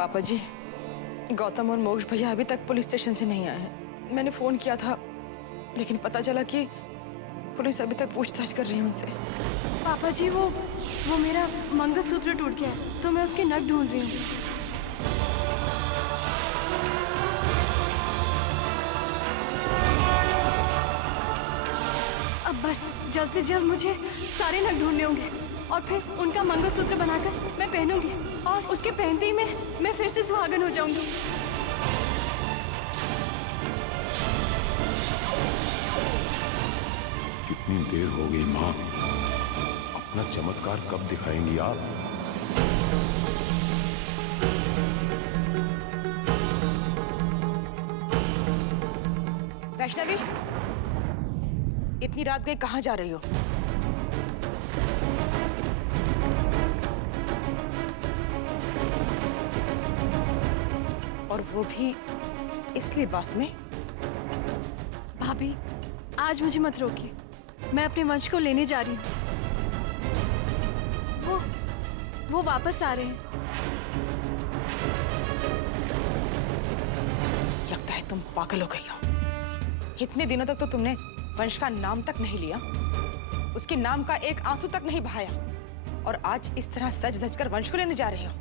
पापा जी, गौतम और मोक्ष भैया अभी तक पुलिस स्टेशन से नहीं आए हैं। मैंने फोन किया था लेकिन पता चला कि पुलिस अभी तक पूछताछ कर रही है उनसे। पापा जी, वो मेरा मंगलसूत्र टूट गया है तो मैं उसके नग ढूंढ रही हूँ। अब बस जल्द से जल्द मुझे सारे नग ढूंढने होंगे और फिर उनका मंगलसूत्र बनाकर मैं पहनूंगी और उसके पहनते ही मैं फिर से सुहागन हो जाऊंगी। कितनी देर हो गई माँ, अपना चमत्कार कब दिखाएंगी आप? वैष्णवी, इतनी रात गई कहाँ जा रही हो? और वो भी इस लिबास में? भाभी, आज मुझे मत रोकिए, मैं अपने वंश को लेने जा रही हूँ। वो वापस आ रहे हैं। लगता है तुम पागल हो गई हो। इतने दिनों तक तो तुमने वंश का नाम तक नहीं लिया, उसके नाम का एक आंसू तक नहीं बहाया, और आज इस तरह सज धज कर वंश को लेने जा रही हो।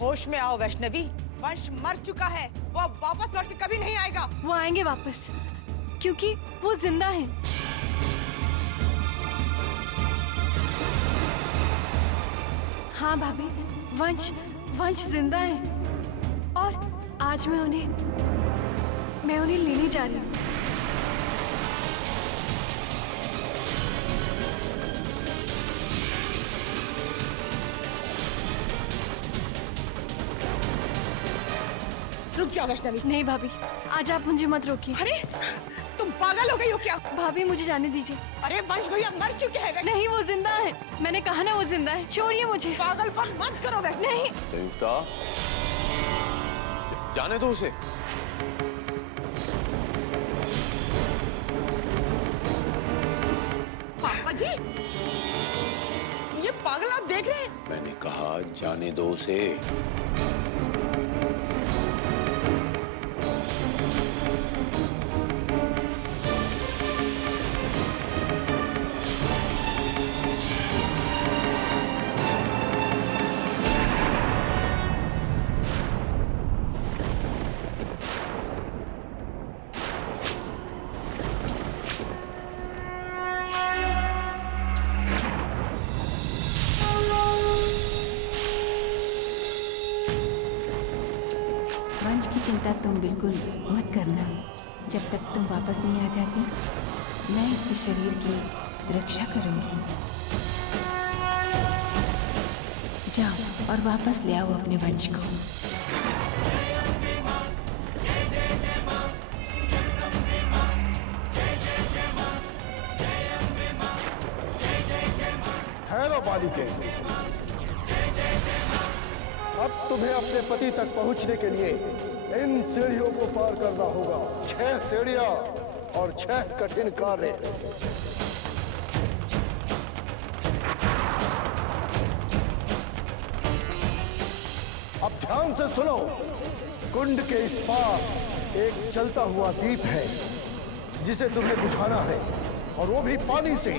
होश में आओ वैष्णवी, वंश मर चुका है, वो अब वापस लौट के कभी नहीं आएगा। वो आएंगे वापस क्योंकि वो जिंदा हैं। हाँ भाभी, वंश जिंदा है और आज मैं उन्हें लेने जा रही हूँ। रुक जाओ वैष्णवी। नहीं भाभी, आज आप मुझे मत रोकिए। अरे तुम पागल हो गई हो क्या? भाभी मुझे जाने दीजिए। अरे वंश भैया मर चुके हैं। नहीं, वो जिंदा है, मैंने कहा ना वो जिंदा है। छोड़िए मुझे। पागलपन मत करो वैष्णवी। नहीं। संयुक्ता, जाने दो उसे। पापा जी, ये पागल आप देख रहे हैं? मैंने कहा जाने दो उसे। वंश की चिंता तुम बिल्कुल मत करना। जब तक तुम वापस नहीं आ जाती, मैं इसके शरीर की रक्षा करूंगी। जाओ और वापस ले आओ अपने वंश को। हेलो बालिके, अब तुम्हें अपने पति तक पहुंचने के लिए इन सीढ़ियों को पार करना होगा। 6 सीढ़ियां और 6 कठिन कार्य। अब ध्यान से सुनो। कुंड के इस पार एक चलता हुआ दीप है जिसे तुम्हें बुझाना है, और वो भी पानी से।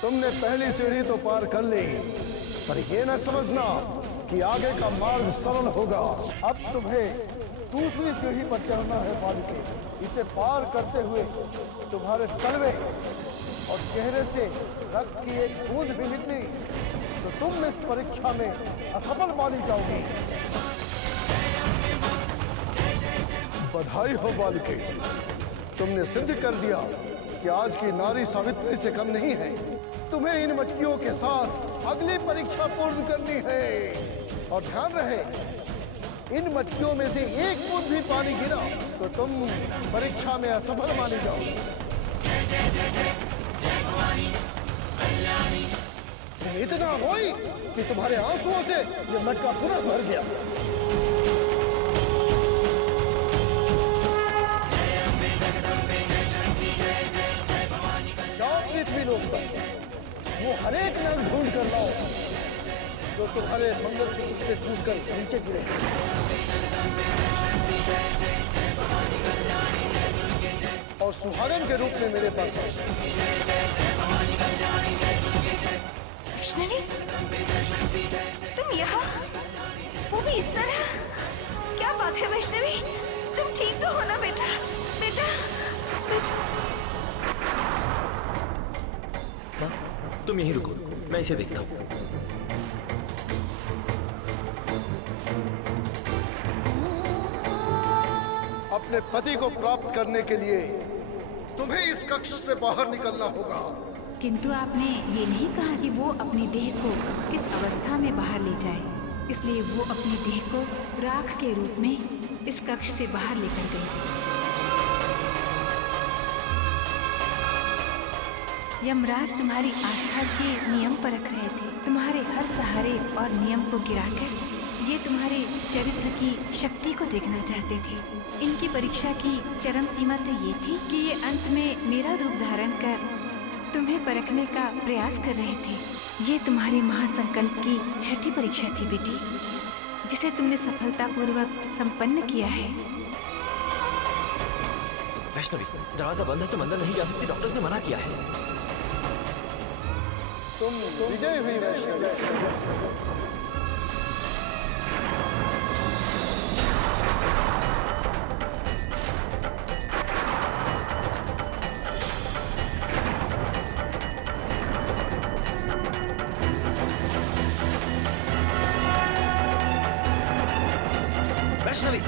तुमने पहली सीढ़ी तो पार कर ली, पर यह न समझना कि आगे का मार्ग सरल होगा। अब तुम्हें दूसरी सीढ़ी पर चढ़ना है बालिके। इसे पार करते हुए तुम्हारे तलवे और चेहरे से रक्त की एक बूंद भी निकली तो तुम इस परीक्षा में असफल मानी जाओगी। बधाई हो बालिके, तुमने सिद्ध कर दिया कि आज की नारी सावित्री से कम नहीं है। तुम्हें इन मटकियों के साथ अगली परीक्षा पूर्ण करनी है। और ध्यान रहे, इन मटकियों में से एक बूंद भी पानी गिरा तो तुम परीक्षा में असफल माने जाओगे। इतना हुई कि तुम्हारे आंसुओं से यह मटका पूरा भर गया। जाओ पृथ्वी लोक पर, वो हरेक नग ढूंढ कर लाओ तुम्हारे मंगलसूत्र से टूटकर नीचे गिरे। और सुहागन के रूप में मेरे पास आए। वैष्णवी, तुम यहाँ, वो भी इस तरह? क्या बात है वैष्णवी, तुम ठीक तो हो ना बेटा? बेटा माँ, तुम यहीं रुको, मैं इसे देखता हूँ। अपने पति को प्राप्त करने के लिए तुम्हें इस कक्ष से बाहर निकलना होगा। किंतु आपने ये नहीं कहा कि वो अपनी देह को किस अवस्था में बाहर ले जाए, इसलिए वो अपनी देह को राख के रूप में इस कक्ष से बाहर लेकर गई। यमराज तुम्हारी आस्था के नियम परख रहे थे। तुम्हारे हर सहारे और नियम को गिराकर ये तुम्हारे चरित्र की शक्ति को देखना चाहते थे। इनकी परीक्षा की चरम सीमा तो ये थी कि ये अंत में मेरा रूप धारण कर तुम्हें परखने का प्रयास कर रहे थे। ये तुम्हारे महासंकल्प की छठी परीक्षा थी बेटी, जिसे तुमने सफलतापूर्वक संपन्न किया है। वैष्णवी, दरवाजा बंद है, तुम अंदर नहीं जा सकती, डॉक्टर्स ने मना किया है। तुम विजय हुई वैष्णवी। वैष्णवी,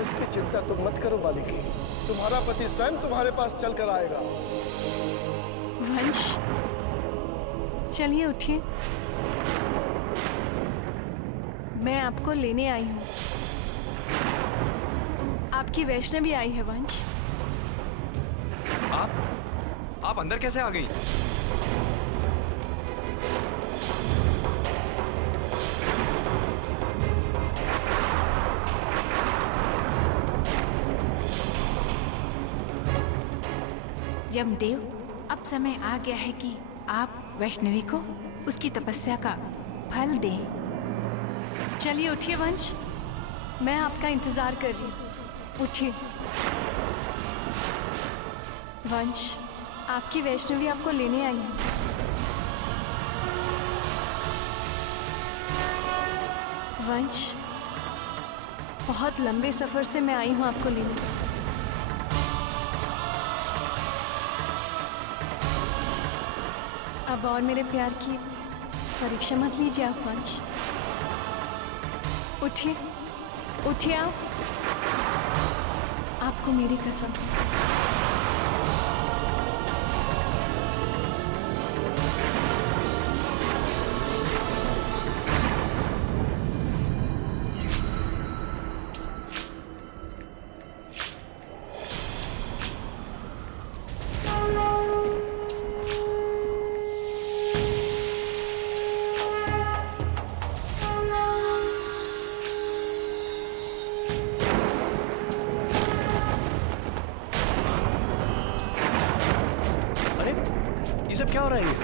इसकी चिंता तुम मत करो बालिके, तुम्हारा पति स्वयं तुम्हारे पास चल कर आएगा। वंश, चलिए उठिए, मैं आपको लेने आई हूँ। आपकी वैष्णवी आई है वंश। आप अंदर कैसे आ गई? यमदेव, अब समय आ गया है कि आप वैष्णवी को उसकी तपस्या का फल दें। चलिए उठिए वंश, मैं आपका इंतजार कर रही हूँ। उठिए वंश, आपकी वैष्णवी आपको लेने आई है। वंश, बहुत लंबे सफर से मैं आई हूँ आपको लेने। अब और मेरे प्यार की परीक्षा मत लीजिए आप वंश। उठिए, उठिए आप। आपको मेरी कसम। ये सब क्या हो रहा है? ये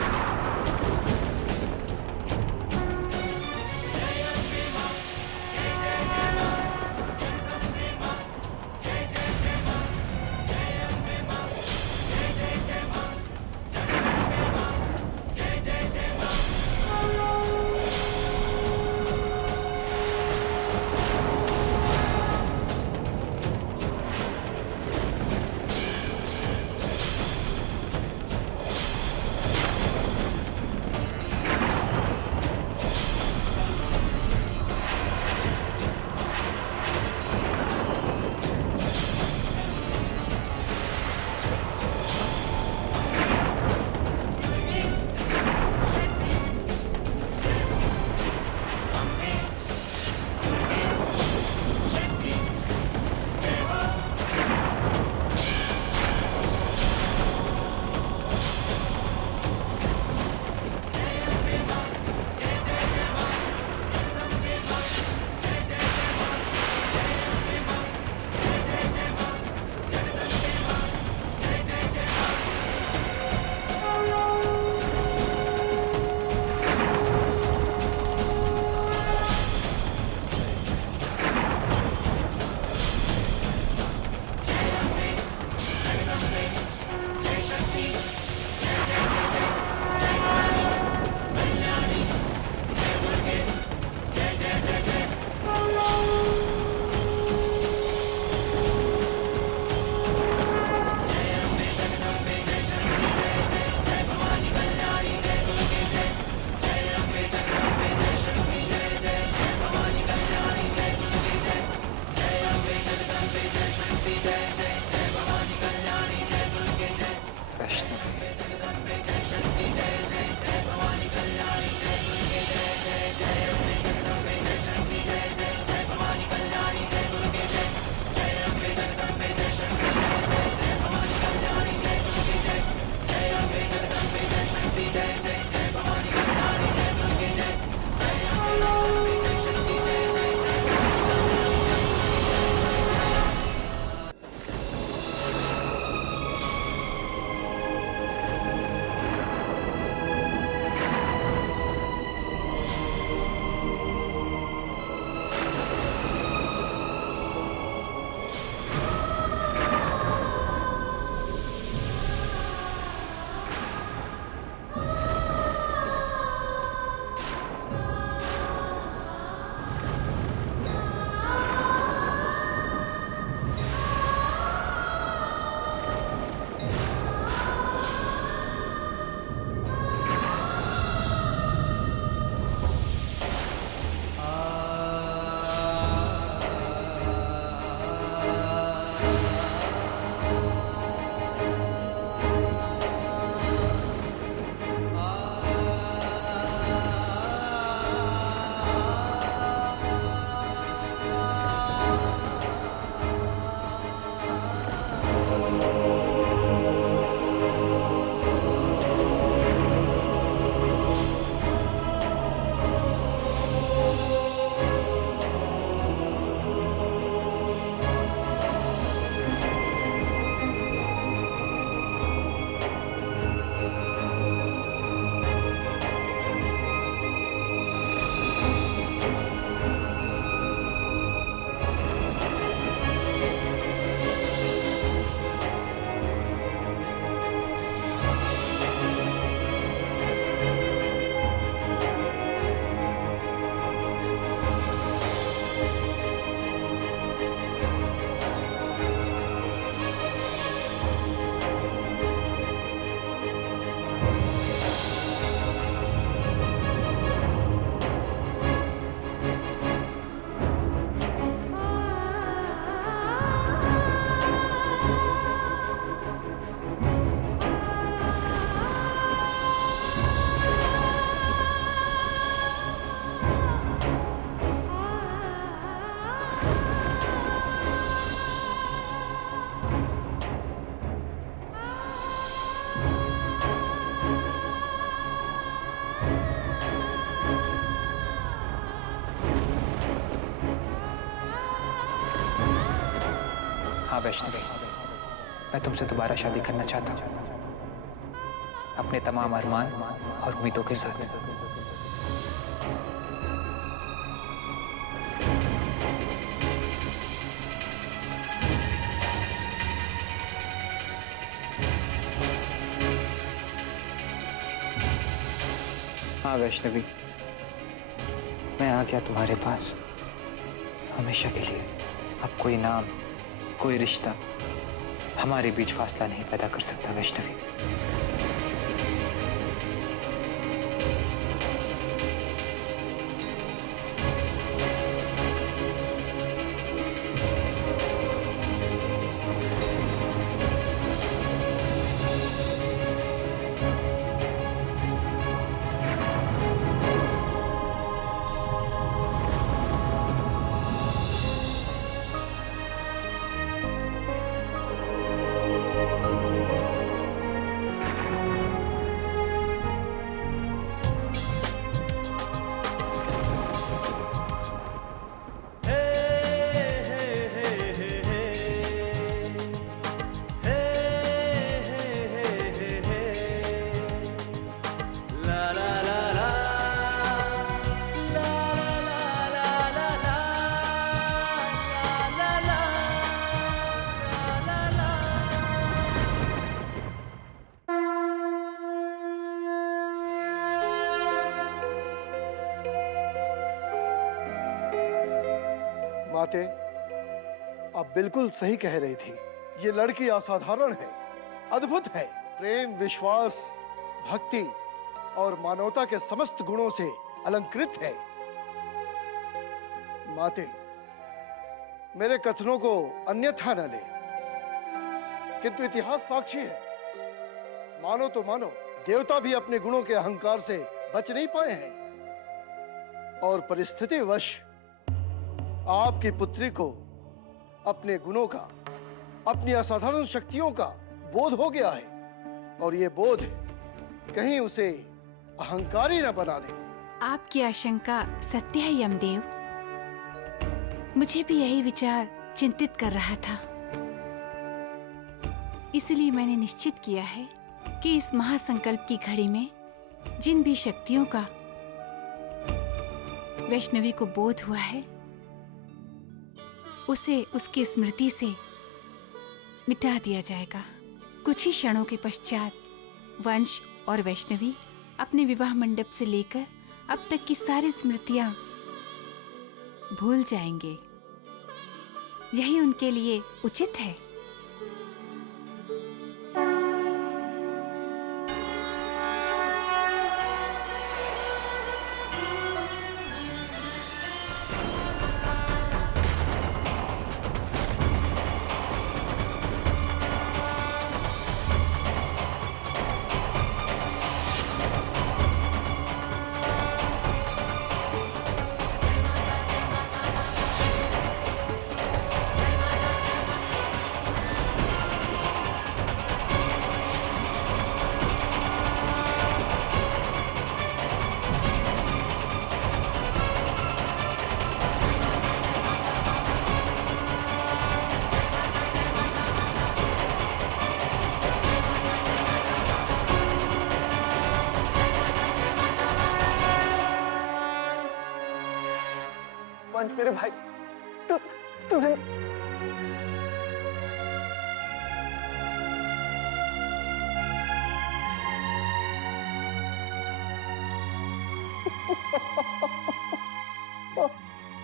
हाँ वैष्णवी, मैं तुमसे दोबारा शादी करना चाहता हूँ, अपने तमाम अरमान और उम्मीदों के साथ। हाँ वैष्णवी, मैं आ गया तुम्हारे पास हमेशा के लिए। अब कोई नाम, कोई रिश्ता हमारे बीच फासला नहीं पैदा कर सकता वैष्णवी। माते, आप बिल्कुल सही कह रही थी। ये लड़की असाधारण है, अद्भुत है। प्रेम, विश्वास, भक्ति और मानवता के समस्त गुणों से अलंकृत है। माते, मेरे कथनों को अन्यथा न ले, किंतु इतिहास साक्षी है। मानो तो मानो, देवता भी अपने गुणों के अहंकार से बच नहीं पाए हैं और परिस्थितिवश आपकी पुत्री को अपने गुणों का, अपनी असाधारण शक्तियों का बोध हो गया है और ये बोध कहीं उसे अहंकारी न बना दे। आपकी आशंका सत्य है यमदेव। मुझे भी यही विचार चिंतित कर रहा था। इसलिए मैंने निश्चित किया है कि इस महासंकल्प की घड़ी में जिन भी शक्तियों का वैष्णवी को बोध हुआ है, उसे उसकी स्मृति से मिटा दिया जाएगा। कुछ ही क्षणों के पश्चात वंश और वैष्णवी अपने विवाह मंडप से लेकर अब तक की सारी स्मृतियां भूल जाएंगे। यही उनके लिए उचित है। वंश मेरे भाई, तू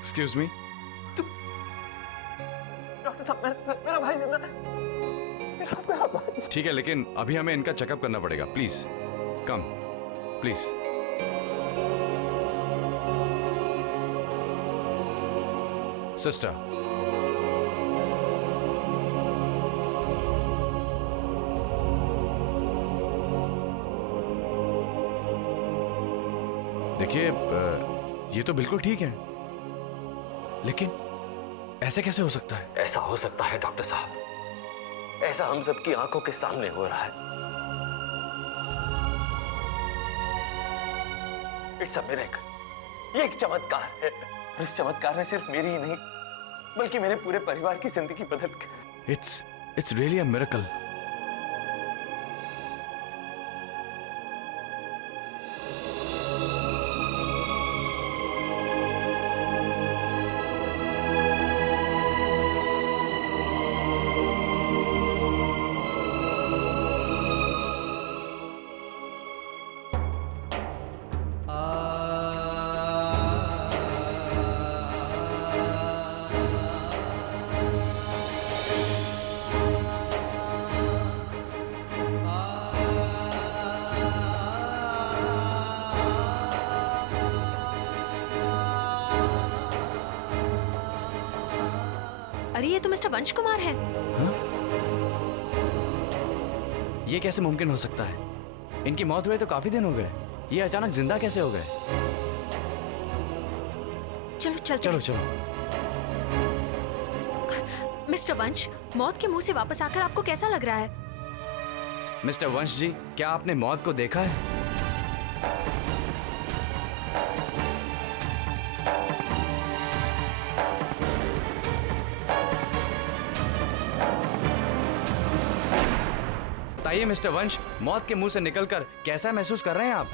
एक्सक्यूज मी। डॉक्टर साहब, मेरा भाई जिंदा है। मेरा भाई। ठीक है, लेकिन अभी हमें इनका चेकअप करना पड़ेगा। Please come, please. सिस्टर, देखिए, ये तो बिल्कुल ठीक है, लेकिन ऐसे कैसे हो सकता है? ऐसा हो सकता है डॉक्टर साहब, ऐसा हम सबकी आंखों के सामने हो रहा है। It's a miracle. ये एक चमत्कार है। इस चमत्कार ने सिर्फ मेरी ही नहीं, बल्कि मेरे पूरे परिवार की जिंदगी बदल It's really a miracle. अरे ये तो मिस्टर वंश कुमार है। ये कैसे मुमकिन हो सकता है? इनकी मौत हुए तो काफी दिन हो गए, ये अचानक जिंदा कैसे हो गए? चलो चलते चलो हैं। चलो। मिस्टर वंश, मौत के मुंह से वापस आकर आपको कैसा लग रहा है? मिस्टर वंश जी, क्या आपने मौत को देखा है? बताइए मिस्टर वंश, मौत के मुंह से निकलकर कैसा महसूस कर रहे हैं आप?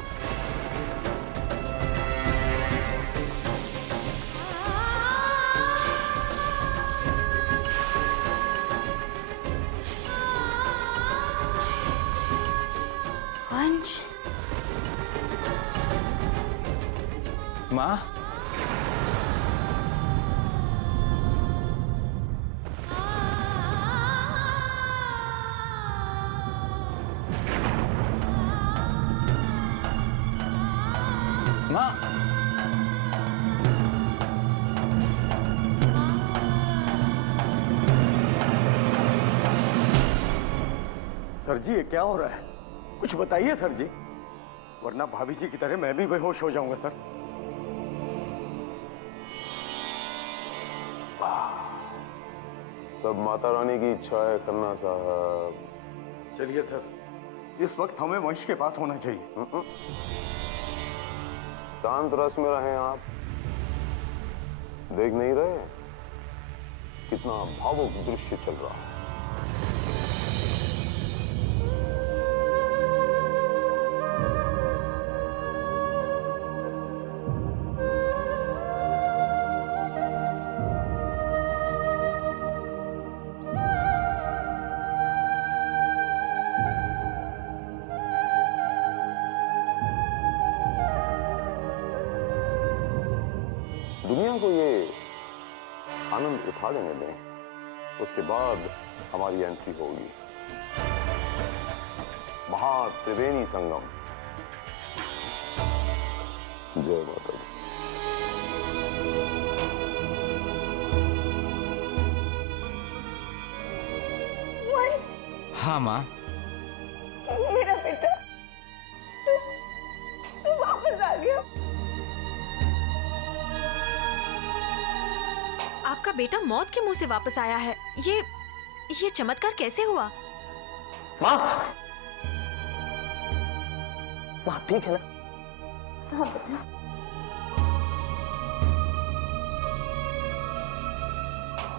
वंश, माँ, माँ, सर जी ये क्या हो रहा है? कुछ बताइए सर जी, वरना भाभी जी की तरह मैं भी बेहोश हो जाऊंगा सर। सब माता रानी की इच्छा है करना साहब। चलिए सर, इस वक्त हमें वंश के पास होना चाहिए। शांत रस में रहें आप। देख नहीं रहे कितना भावुक दृश्य चल रहा है? दुनिया को ये आनंद उठा लेने दें, उसके बाद हमारी एंट्री होगी। महात्रिवेणी संगम। जय माता दी। हाँ माँ, मेरा बेटा, तू वापस आ गया। आपका बेटा मौत के मुंह से वापस आया है। ये चमत्कार कैसे हुआ? माँ, माँ ठीक है ना? हाँ बेटा।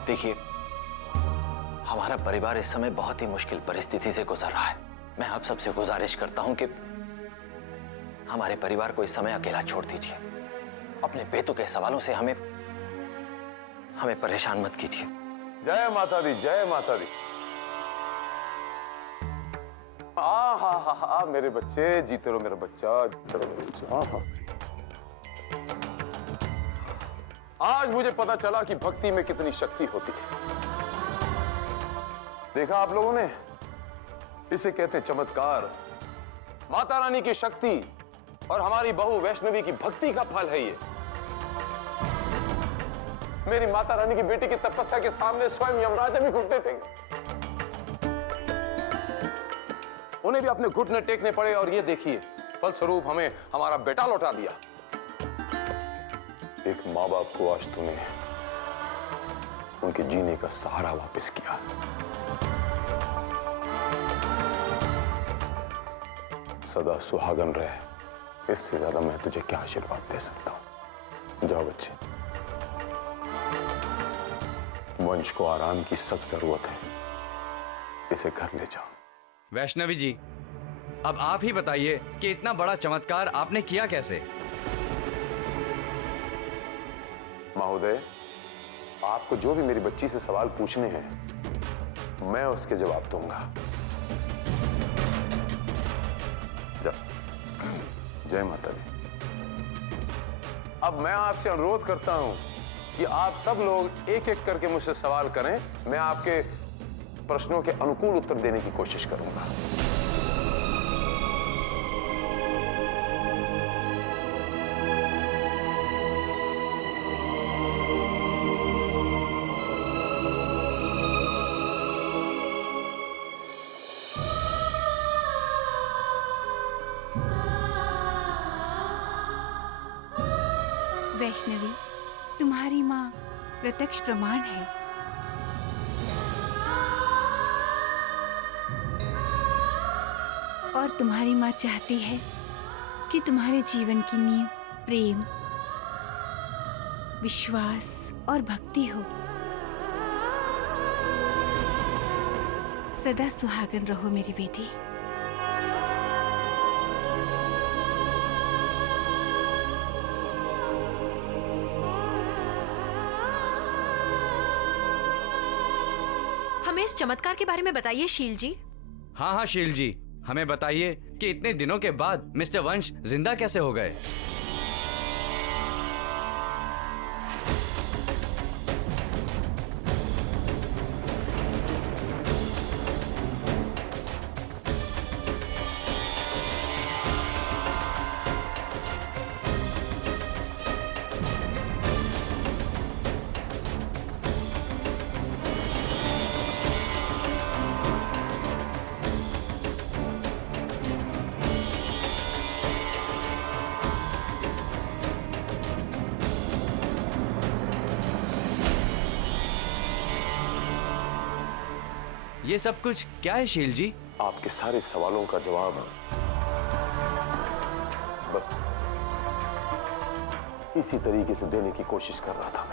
देखिए, हमारा परिवार इस समय बहुत ही मुश्किल परिस्थिति से गुजर रहा है। मैं आप सबसे गुजारिश करता हूं कि हमारे परिवार को इस समय अकेला छोड़ दीजिए। अपने बेतुके सवालों से हमें परेशान मत कीजिए। जय माता दी, जय माता दी। हा मेरे बच्चे, जीते रहो मेरा बच्चा, जीते रहो मेरा बच्चा। हाँ। आज मुझे पता चला कि भक्ति में कितनी शक्ति होती है। देखा आप लोगों ने, इसे कहते चमत्कार। माता रानी की शक्ति और हमारी बहू वैष्णवी की भक्ति का फल है ये। मेरी माता रानी की बेटी की तपस्या के सामने स्वयं यमराज ने भी घुटने टेके, उन्हें भी अपने घुटने टेकने पड़े। और ये देखिए, फलस्वरूप हमें हमारा बेटा लौटा दिया। एक माँ बाप को आज तूने उनके जीने का सहारा वापस किया। सदा सुहागन रहे, इससे ज्यादा मैं तुझे क्या आशीर्वाद दे सकता हूं। जाओ बच्चे, वंश को आराम की सख्त जरूरत है। इसे घर ले जाओ। वैष्णवी जी, अब आप ही बताइए कि इतना बड़ा चमत्कार आपने किया कैसे? महोदय, आपको जो भी मेरी बच्ची से सवाल पूछने हैं, मैं उसके जवाब दूंगा। जय माता दी। अब मैं आपसे अनुरोध करता हूं कि आप सब लोग एक एक करके मुझसे सवाल करें। मैं आपके प्रश्नों के अनुकूल उत्तर देने की कोशिश करूंगा। वैष्णवी, तुम्हारी माँ प्रत्यक्ष प्रमाण है। और तुम्हारी माँ चाहती है कि तुम्हारे जीवन की नींव प्रेम, विश्वास और भक्ति हो। सदा सुहागन रहो मेरी बेटी। हमें इस चमत्कार के बारे में बताइए शील जी। हाँ हाँ शील जी, हमें बताइए कि इतने दिनों के बाद मिस्टर वंश जिंदा कैसे हो गए? ये सब कुछ क्या है शील जी? आपके सारे सवालों का जवाब बस इसी तरीके से देने की कोशिश कर रहा था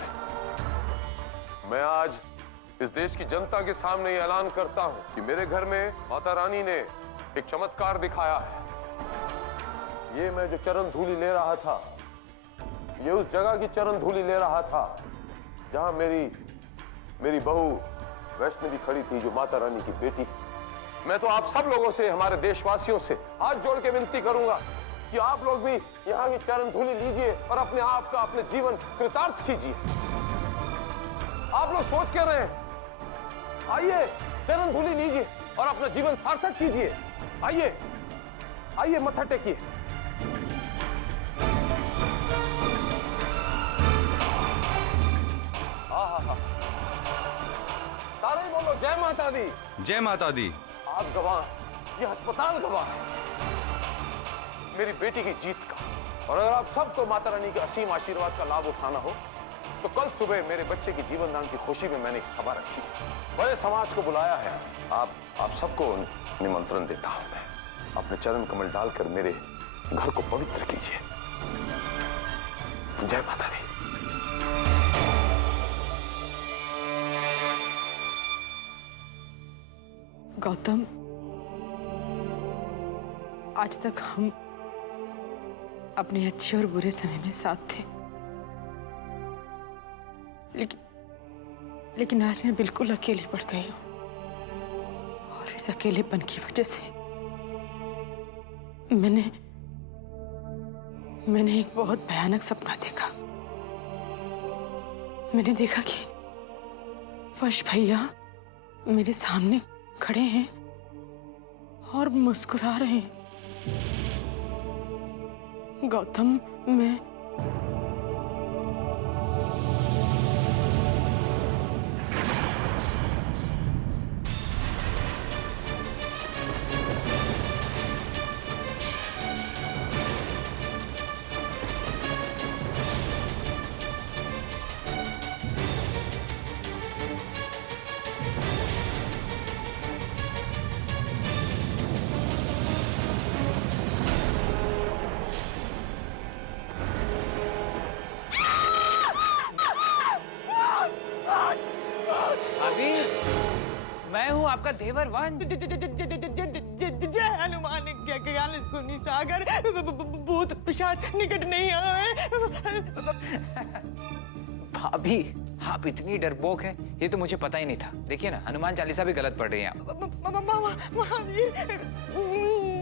मैं आज इस देश की जनता के सामने ये ऐलान करता हूं कि मेरे घर में माता रानी ने एक चमत्कार दिखाया है। ये मैं जो चरण धूलि ले रहा था, ये उस जगह की चरण धूलि ले रहा था जहां मेरी बहू वैष्णवी खड़ी थी, जो माता रानी की बेटी। मैं तो आप सब लोगों से, हमारे देशवासियों से हाथ जोड़ के विनती करूंगा कि आप लोग भी यहाँ की चरण धूलि लीजिए और अपने आप का, अपने जीवन कृतार्थ कीजिए। आप लोग सोच क्या रहे हैं? आइए चरण धूलि लीजिए और अपना जीवन सार्थक कीजिए। आइए आइए, मत्था टेकिए। सारे बोलो जय माता दी। जय माता दी। आप गवाह, ये अस्पताल गवाह है मेरी बेटी की जीत का। और अगर आप सबको माता रानी के असीम आशीर्वाद का लाभ उठाना हो तो कल सुबह मेरे बच्चे की जीवन दान की खुशी में मैंने एक सभा रखी, बड़े समाज को बुलाया है। आप सबको निमंत्रण देता हूं मैं। अपने चरण कमल डालकर मेरे घर को पवित्र कीजिए। जय माता दी। गौतम, आज तक हम अपने अच्छे और बुरे समय में साथ थे, लेकिन आज मैं बिल्कुल अकेली पड़ गई हूं। और इस अकेलेपन की वजह से मैंने एक बहुत भयानक सपना देखा। मैंने देखा कि वंश भैया मेरे सामने खड़े हैं और मुस्कुरा रहे हैं। गौतम, मैं मैं हूँ आपका देवर वंश। जय हनुमान ज्ञान गुनी सागर, भूत पिशाच निकट नहीं आए। भाभी, आप इतनी डरपोक है ये तो मुझे पता ही नहीं था। देखिए ना, हनुमान चालीसा भी गलत पढ़ रही हैं आप। महावीर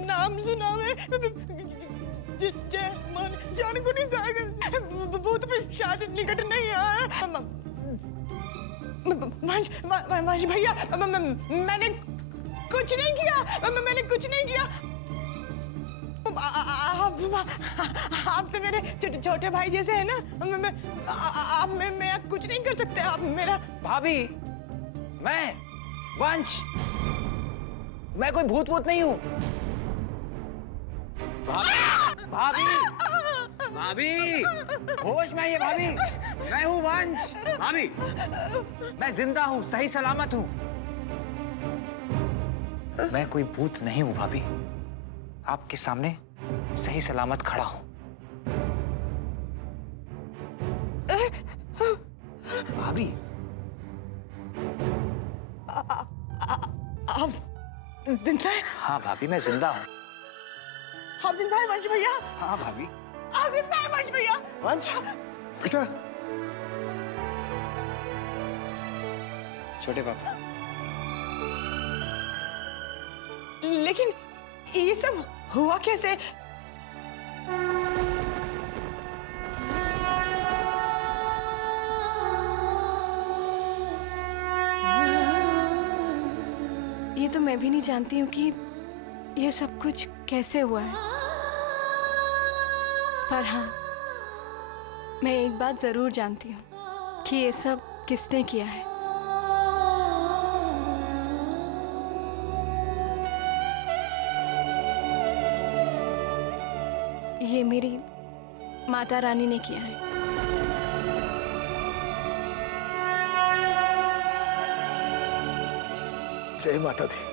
नाम सुना है। जय हनुमान ज्ञान गुनी सागर, भूत पिशाच निकट नहीं आए। वंश भैया, मैंने कुछ नहीं किया, मैंने कुछ नहीं किया। आप तो मेरे छोटे भाई जैसे है ना, आप मेरा कुछ नहीं कर सकते। आप मेरा भाभी, मैं वंश, मैं कोई भूत वूत नहीं हूँ। भाभी, भाभी, होश में ये भाभी, मैं हूँ वंश। भाभी, मैं जिंदा हूँ, सही सलामत हूँ। मैं कोई भूत नहीं हूँ भाभी, आपके सामने सही सलामत खड़ा हूँ। भाभी, आप जिंदा है? हाँ भाभी, मैं जिंदा हूँ। आप जिंदा है वंश भैया? हाँ भाभी। आप जिंदा है वंश भैया? वंश बेटा, छोटे पापा, लेकिन ये सब हुआ कैसे? ये तो मैं भी नहीं जानती हूँ कि ये सब कुछ कैसे हुआ है, पर हाँ, मैं एक बात जरूर जानती हूँ कि ये सब किसने किया है। ये मेरी माता रानी ने किया है। जय माता दी।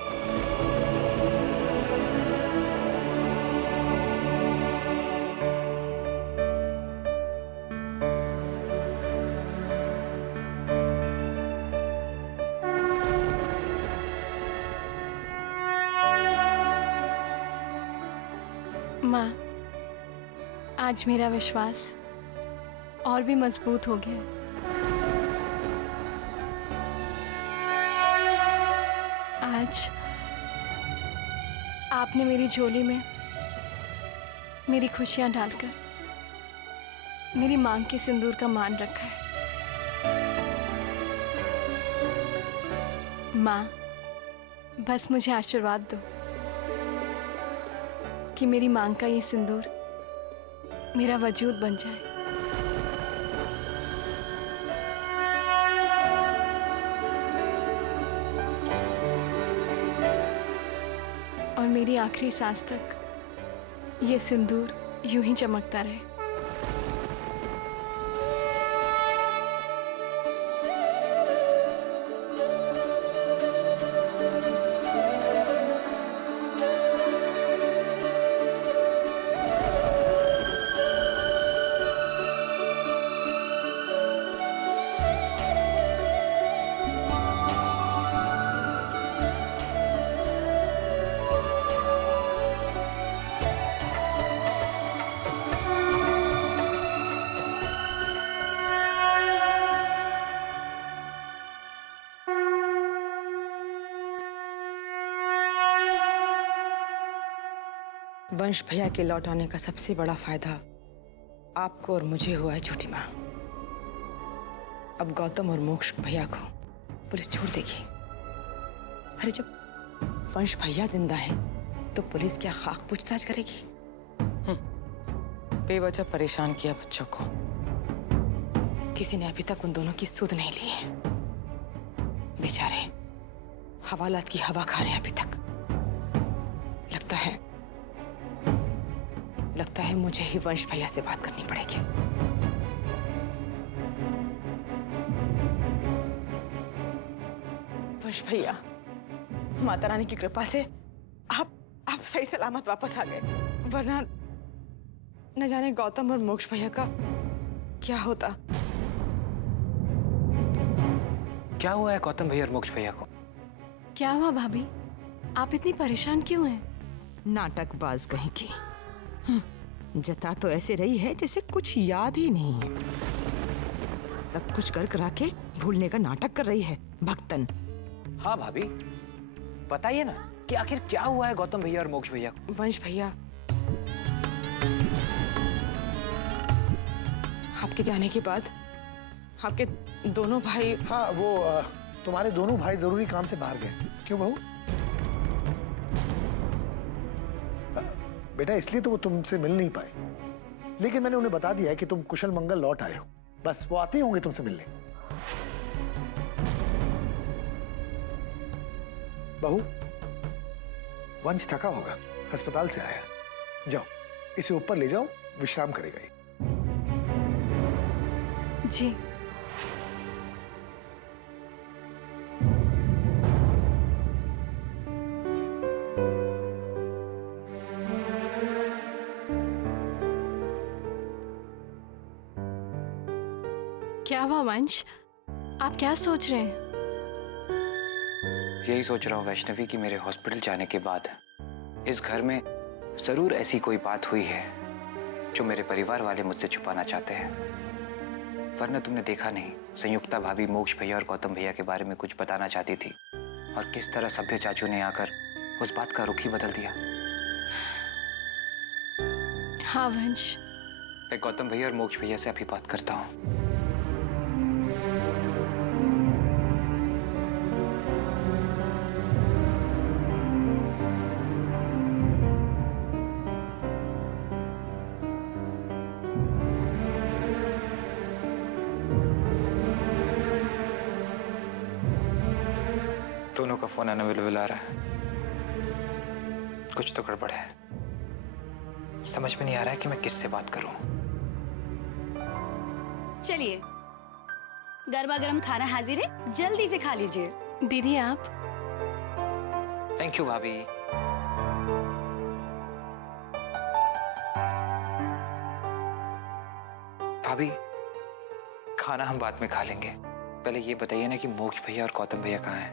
माँ, आज मेरा विश्वास और भी मजबूत हो गया है। आज आपने मेरी झोली में मेरी खुशियां डालकर मेरी मांग के सिंदूर का मान रखा है। माँ, बस मुझे आशीर्वाद दो कि मेरी मांग का ये सिंदूर मेरा वजूद बन जाए। और मेरी आखिरी सांस तक ये सिंदूर यूं ही चमकता रहे। वंश भैया के लौट आने का सबसे बड़ा फायदा आपको और मुझे हुआ है छोटी माँ। अब गौतम और मोक्ष भैया को पुलिस छोड़ देगी। अरे जब वंश भैया जिंदा है तो पुलिस क्या खाक पूछताछ करेगी? बेवजह परेशान किया बच्चों को। किसी ने अभी तक उन दोनों की सुध नहीं ली है। बेचारे हवालात की हवा खा रहे हैं अभी तक। लगता है मुझे ही वंश भैया से बात करनी पड़ेगी। वंश भैया, माता रानी की कृपा से आप सही सलामत वापस आ गए, वरना न जाने गौतम और मोक्ष भैया का क्या होता। क्या हुआ है गौतम भैया और मोक्ष भैया को? क्या हुआ भाभी? आप इतनी परेशान क्यों हैं? नाटकबाज कहीं की। जता तो ऐसे रही है जैसे कुछ याद ही नहीं है। सब कुछ कर करा के भूलने का नाटक कर रही है भक्तन। हाँ भाभी, बताइए ना कि आखिर क्या हुआ है गौतम भैया और मोक्ष भैया को? वंश भैया, आपके जाने के बाद आपके दोनों भाई। हाँ, वो तुम्हारे दोनों भाई जरूरी काम से बाहर गए। क्यों बहू? बेटा इसलिए तो वो तुमसे मिल नहीं पाए, लेकिन मैंने उन्हें बता दिया है कि तुम कुशल मंगल लौट आए हो। बस वो आते ही होंगे तुमसे मिलने। बहू, वंश थका होगा, अस्पताल से आया। जाओ इसे ऊपर ले जाओ, विश्राम करेगा ये। जी। क्या हुआ वंश? आप क्या सोच रहे हैं? यही सोच रहा हूँ वैष्णवी कि मेरे हॉस्पिटल जाने के बाद इस घर में जरूर ऐसी कोई बात हुई है जो मेरे परिवार वाले मुझसे छुपाना चाहते हैं। वरना तुमने देखा नहीं, संयुक्ता भाभी मोक्ष भैया और गौतम भैया के बारे में कुछ बताना चाहती थी और किस तरह सभ्य चाचू ने आकर उस बात का रुख ही बदल दिया। हाँ वंश, मैं गौतम भैया और मोक्ष भैया से अभी बात करता हूँ। दोनों का फोन अनअवेलेबल आ रहा है। कुछ तो गड़बड़ है। समझ में नहीं आ रहा है कि मैं किससे बात करूं। चलिए, गर्मा गर्म खाना हाजिर है, जल्दी से खा लीजिए। दीदी आप। थैंक यू भाभी। भाभी, खाना हम बाद में खा लेंगे। पहले ये बताइए ना कि मोक्ष भैया और गौतम भैया कहाँ हैं?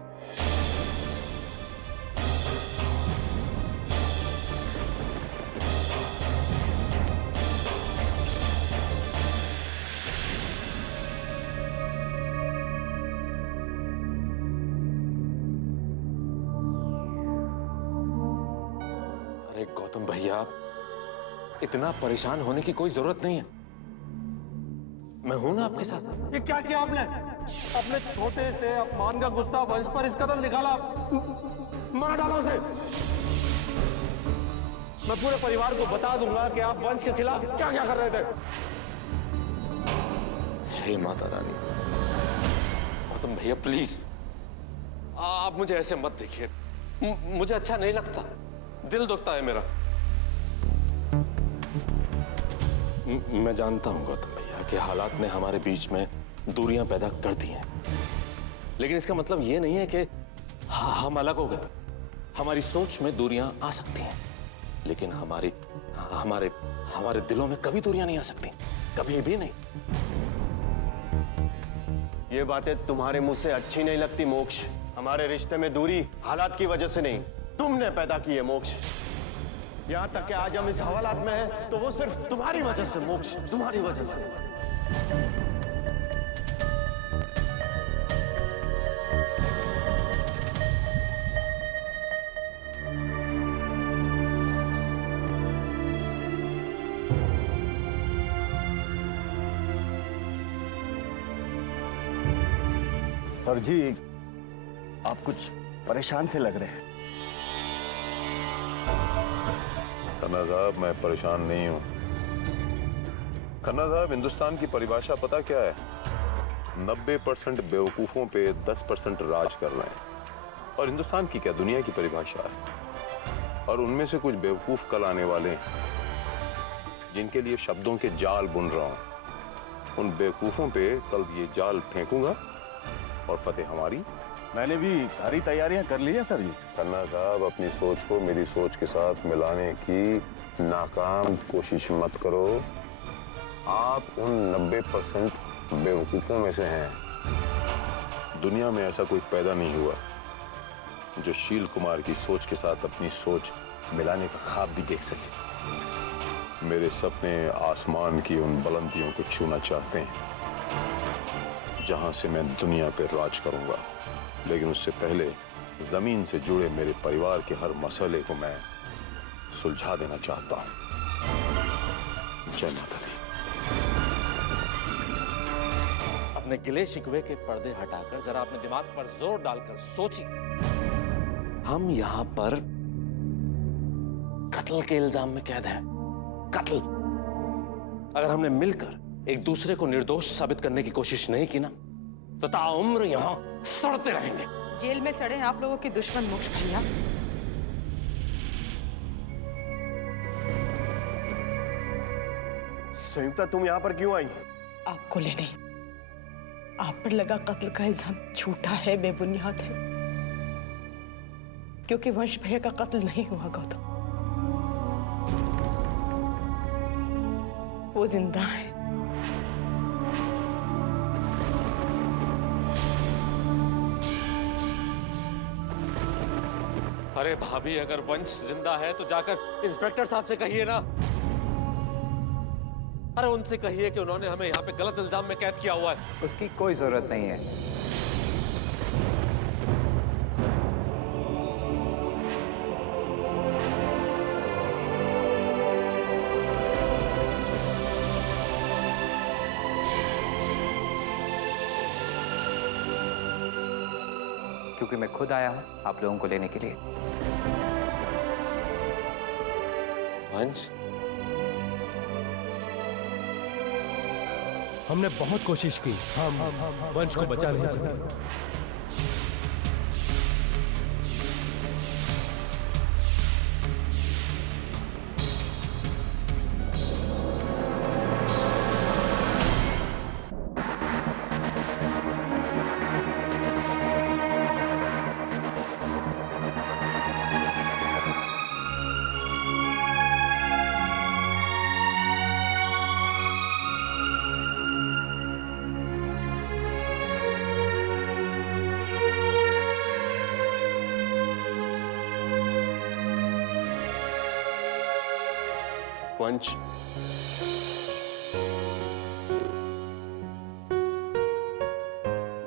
अरे गौतम भैया, इतना परेशान होने की कोई जरूरत नहीं है। मैं हूं ना आपके साथ। ये क्या किया आपने? अपने छोटे से अपमान का गुस्सा वंश पर इस कदर निकाला, मार डालो उसे। मैं पूरे परिवार को बता दूंगा कि आप वंश के खिलाफ क्या क्या कर रहे थे। हे माता रानी, गौतम भैया प्लीज, आप मुझे ऐसे मत देखिए। मुझे अच्छा नहीं लगता, दिल दुखता है मेरा। मैं जानता हूं गौतम भैया कि हालात ने हमारे बीच में दूरियां पैदा कर दी हैं, लेकिन इसका मतलब यह नहीं है कि हम अलग हो गए। हमारी सोच में दूरियां आ सकती हैं, लेकिन हमारे दिलों में कभी दूरियां नहीं आ सकती, कभी भी नहीं। ये बातें तुम्हारे मुंह से अच्छी नहीं लगती मोक्ष। हमारे रिश्ते में दूरी हालात की वजह से नहीं, तुमने पैदा की है मोक्ष। यहां तक कि आज हम इस हालात में हैं तो वो सिर्फ तुम्हारी वजह से मोक्ष, तुम्हारी वजह से। सर जी, आप कुछ परेशान से लग रहे हैं। खन्ना साहब, मैं परेशान नहीं हूं। खन्ना साहब, हिंदुस्तान की परिभाषा पता क्या है? 90% बेवकूफों पे 10% राज कर रहे हैं। और हिंदुस्तान की क्या, दुनिया की परिभाषा है। और उनमें से कुछ बेवकूफ कल आने वाले हैं, जिनके लिए शब्दों के जाल बुन रहा हूं। उन बेवकूफों पे कल ये जाल फेंकूंगा और फतेह हमारी। मैंने भी सारी तैयारियां कर ली है सर जी। खन्ना साहब, अपनी सोच को मेरी सोच के साथ मिलाने की नाकाम कोशिश मत करो। आप उन 90% बेवकूफों में से हैं। दुनिया में ऐसा कोई पैदा नहीं हुआ जो शील कुमार की सोच के साथ अपनी सोच मिलाने का ख्वाब भी देख सके। मेरे सपने आसमान की उन बुलंदियों को छूना चाहते हैं जहां से मैं दुनिया पे राज करूंगा, लेकिन उससे पहले जमीन से जुड़े मेरे परिवार के हर मसले को मैं सुलझा देना चाहता हूं। जय माता दी। अपने गिले शिकवे के पर्दे हटाकर जरा अपने दिमाग पर जोर डालकर सोचिए। हम यहां पर कत्ल के इल्जाम में कैद हैं। कत्ल। अगर हमने मिलकर एक दूसरे को निर्दोष साबित करने की कोशिश नहीं की ना, तो ताउम्र यहां सड़ते रहेंगे। जेल में सड़े हैं आप लोगों के दुश्मन मोक्ष भैया। संयुक्ता, तुम यहाँ पर क्यों आई? आपको लेने। आप पर लगा कत्ल का इल्जाम झूठा है, बेबुनियाद है, क्योंकि वंश भैया का कत्ल नहीं हुआ गौतम, वो जिंदा है। अरे भाभी, अगर वंश जिंदा है तो जाकर इंस्पेक्टर साहब से कहिए ना। अरे उनसे कहिए कि उन्होंने हमें यहाँ पे गलत इल्जाम में कैद किया हुआ है। उसकी कोई जरूरत नहीं है। क्योंकि मैं खुद आया हूं आप लोगों को लेने के लिए। वंश, हमने बहुत कोशिश की, हम वंश को बचा नहीं सके। वंश,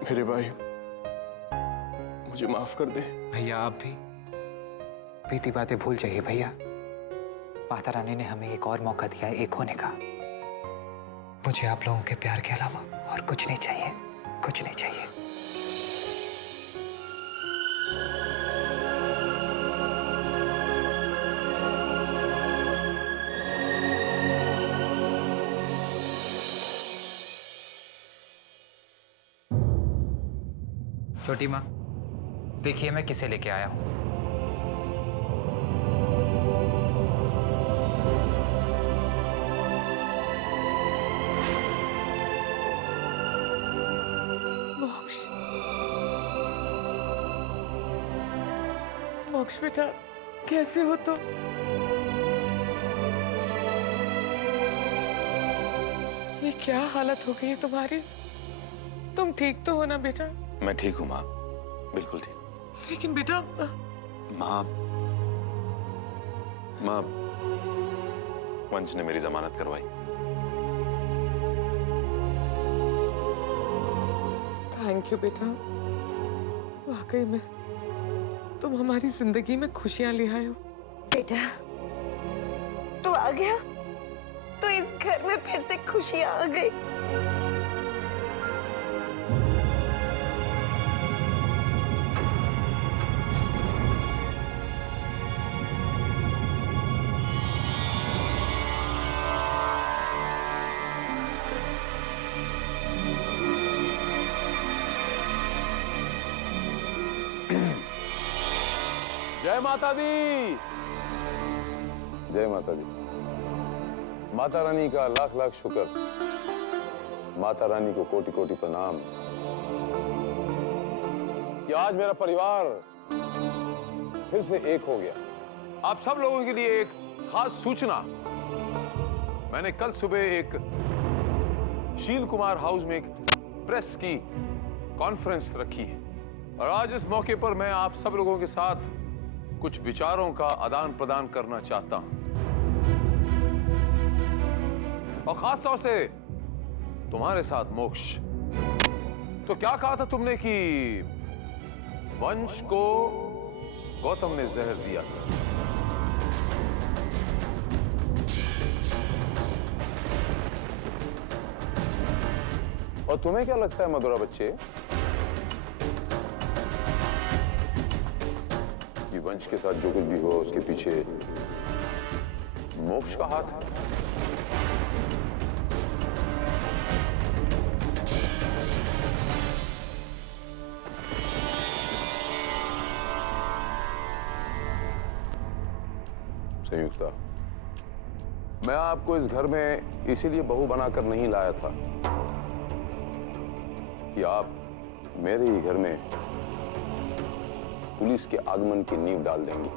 मेरे भाई, मुझे माफ कर दे। भैया आप भी बीती बातें भूल जाइए भैया। माता रानी ने हमें एक और मौका दिया है एक होने का। मुझे आप लोगों के प्यार के अलावा और कुछ नहीं चाहिए, कुछ नहीं चाहिए। छोटी माँ, देखिए मैं किसे लेके आया हूं। मोक्ष, मोक्ष बेटा, कैसे हो तुम? ये क्या हालत हो गई है तुम्हारी? तुम ठीक तो हो ना बेटा? मैं ठीक हूँ माँ, बिल्कुल ठीक। लेकिन बेटा, माँ, वंश ने मेरी जमानत करवाई। थैंक यू बेटा। वाकई में तुम हमारी जिंदगी में खुशियां ले आए हो। बेटा, तू आ गया तो इस घर में फिर से खुशियां आ गई। जय माता दी। जय माता दी। माता रानी का लाख लाख शुक्र, माता रानी को कोटि कोटि प्रणाम कि आज मेरा परिवार फिर से एक हो गया। आप सब लोगों के लिए एक खास सूचना, मैंने कल सुबह एक शील कुमार हाउस में एक प्रेस की कॉन्फ्रेंस रखी है और आज इस मौके पर मैं आप सब लोगों के साथ कुछ विचारों का आदान प्रदान करना चाहता हूं, और खास तौर से तुम्हारे साथ मोक्ष। तो क्या कहा था तुमने कि वंश को गौतम ने जहर दिया था? और तुम्हें क्या लगता है मधुरा बच्चे कि वंश के साथ जो कुछ भी हुआ उसके पीछे मोक्ष का हाथ है? संयुक्ता, मैं आपको इस घर में इसीलिए बहू बनाकर नहीं लाया था कि आप मेरे ही घर में पुलिस के आगमन की नींव डाल देंगे,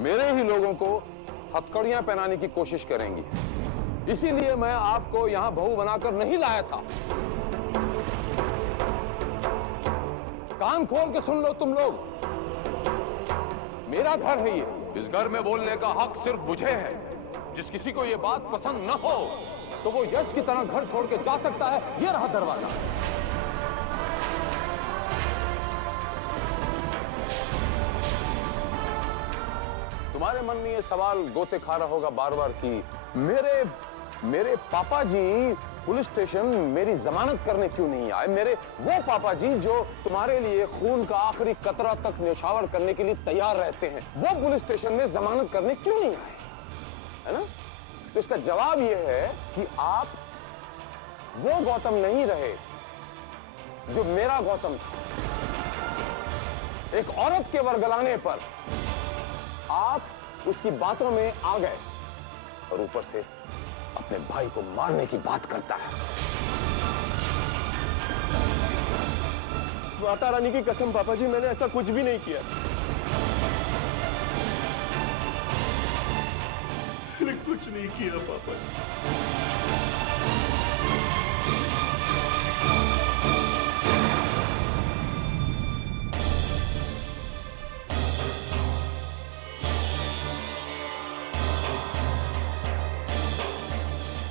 मेरे ही लोगों को हथकड़ियां पहनाने की कोशिश करेंगी। इसीलिए मैं आपको यहां बहू बनाकर नहीं लाया था। कान खोल के सुन लो तुम लोग, मेरा घर है ये। इस घर में बोलने का हक सिर्फ मुझे है। जिस किसी को ये बात पसंद न हो तो वो यश की तरह घर छोड़ के जा सकता है। ये रहा दरवाजा। तुम्हारे मन में ये सवाल गोते खा रहा होगा बार बार कि मेरे पापा जी पुलिस स्टेशन मेरी जमानत करने क्यों नहीं आए? मेरे वो पापा जी जो तुम्हारे लिए खून का आखिरी कतरा तक न्यौछावर करने के लिए तैयार रहते हैं, वो पुलिस स्टेशन में जमानत करने क्यों नहीं आए? है ना? तो इसका जवाब ये है कि आप वो गौतम नहीं रहे जो मेरा गौतम था। एक औरत के वरगलाने पर आप उसकी बातों में आ गए और ऊपर से अपने भाई को मारने की बात करता है। माता रानी की कसम पापा जी, मैंने ऐसा कुछ भी नहीं किया। मैंने कुछ नहीं किया पापा जी।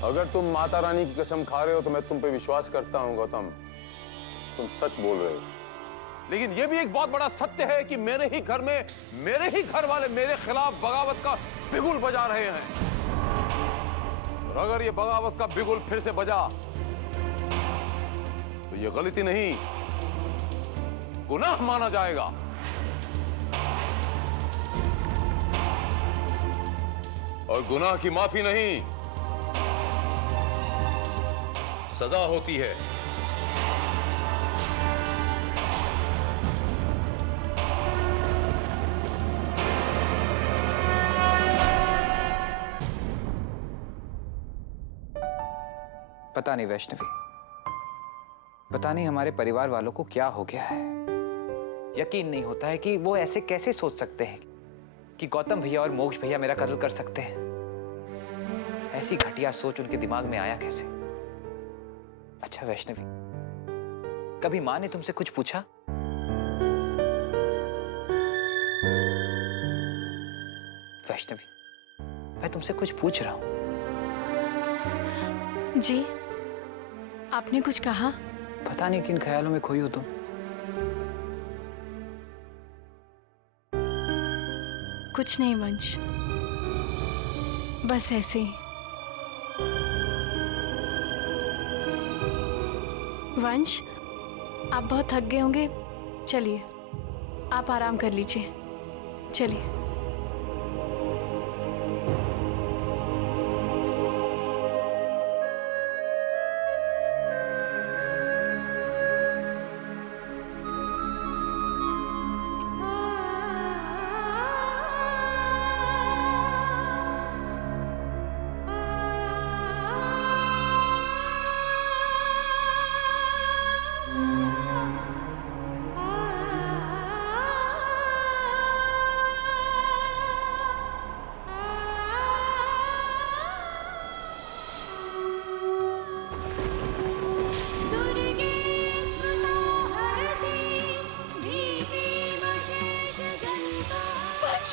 अगर तुम माता रानी की कसम खा रहे हो तो मैं तुम पे विश्वास करता हूं गौतम, तुम सच बोल रहे हो। लेकिन यह भी एक बहुत बड़ा सत्य है कि मेरे ही घर में मेरे ही घर वाले मेरे खिलाफ बगावत का बिगुल बजा रहे हैं। और अगर ये बगावत का बिगुल फिर से बजा तो ये गलती नहीं, गुनाह माना जाएगा। और गुनाह की माफी नहीं, सजा होती है। पता नहीं वैष्णवी, पता नहीं हमारे परिवार वालों को क्या हो गया है। यकीन नहीं होता है कि वो ऐसे कैसे सोच सकते हैं कि गौतम भैया और मोक्ष भैया मेरा कत्ल कर सकते हैं। ऐसी घटिया सोच उनके दिमाग में आया कैसे? अच्छा वैष्णवी, कभी माँ ने तुमसे कुछ पूछा? वैष्णवी, मैं तुमसे कुछ पूछ रहा हूं। जी, आपने कुछ कहा? पता नहीं किन ख्यालों में खोई हो तुम। कुछ नहीं वंश, बस ऐसे ही। वंश, आप बहुत थक गए होंगे, चलिए आप आराम कर लीजिए, चलिए।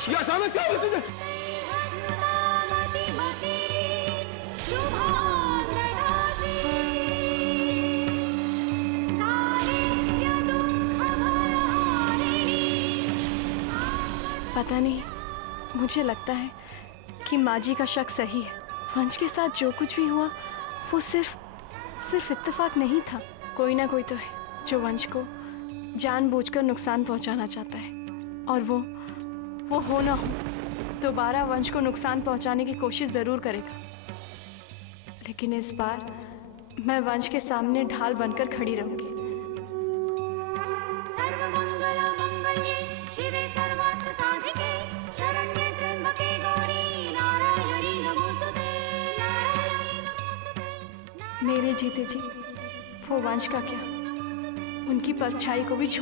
ये अचानक क्या हुआ तुझे? पता नहीं, मुझे लगता है कि माँ जी का शक सही है। वंश के साथ जो कुछ भी हुआ वो सिर्फ इत्तेफाक नहीं था। कोई ना कोई तो है जो वंश को जानबूझकर नुकसान पहुंचाना चाहता है, और वो हो ना हो दोबारा वंश को नुकसान पहुंचाने की कोशिश जरूर करेगा। लेकिन इस बार मैं वंश के सामने ढाल बनकर खड़ी रहूंगी। मेरे जीते जी वो वंश का क्या, उनकी परछाई को भी छू